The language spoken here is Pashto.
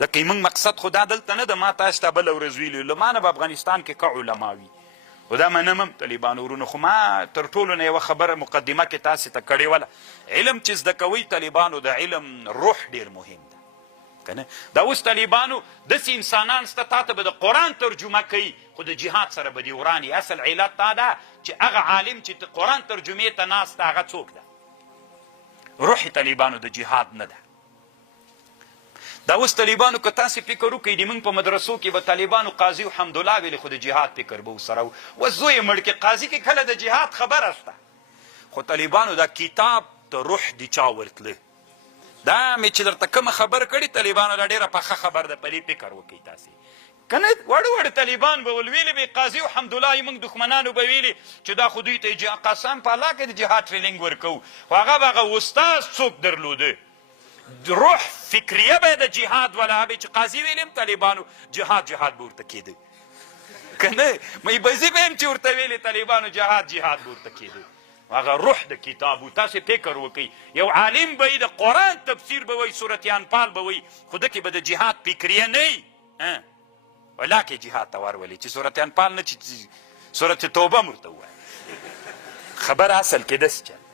ځکه موږ مقصد خو دا دلته نه ده ما تاسو ته بله ورځ ویلي له ما نه به افغانستان کې که علما وي خو دا منم هم طالبانو ورونو خو ما تر ټولو نه یوه خبره مقدمه کې تاسې ته کړې وله علم چې زده کوئ طالبانو د علم روح ډېر مهم ده کنه دا اوس طالبانو داسې انسانان شته تا ته به د قرآن ترجمه کوي خو د جهاد سره به دې وراني اصل علت دا ده چې هغه عالم چې قرآن ترجمې ته ناست هغه څوک ده روح طالبانو د جهاد نه ده دا اوس طالبانو که تاسې فکر وکړئ د موږ په مدرسو کې به طالبانو قاضي و حمدالله ویلې خو د جهاد فکر به ورسره و اوس زوی یې مړ کې قاضي کې کله د جهاد خبره شته خو طالبانو دا کتاب ته روح د چا ورتله دا مې چې درته کومه خبر کړي طالبانو دا ډېره پخه خبر ده په دې فکر وکړئ تاسې کنه وړه وړه طالبان به ولویلې به قاضي و حمدالله موږ دښمنانو به ویلې چې دا خو دوی ته قسم په الله کې د جهاد ټریننګ ورکوو خو هغه به هغه استاد څوک درلوده روح فکریه به د جهاد ولا به چې قاضي ویلم طالبانو جهاد به ورته کېده که نه مې بزي به هم چې ورته ویلې طالبانو جهاد به ورته کېده هغه روح د کتاب و تاسې فکر وکئ یو عالم به د قرآن تفسیر به وی صورت انفال به وی خو دکې به د جهاد فکریه نه وي ولاکې جهاد ته ورولې چې صورت انفال نه چې صورت توبه ورته ووایه خبر اصل کې داسې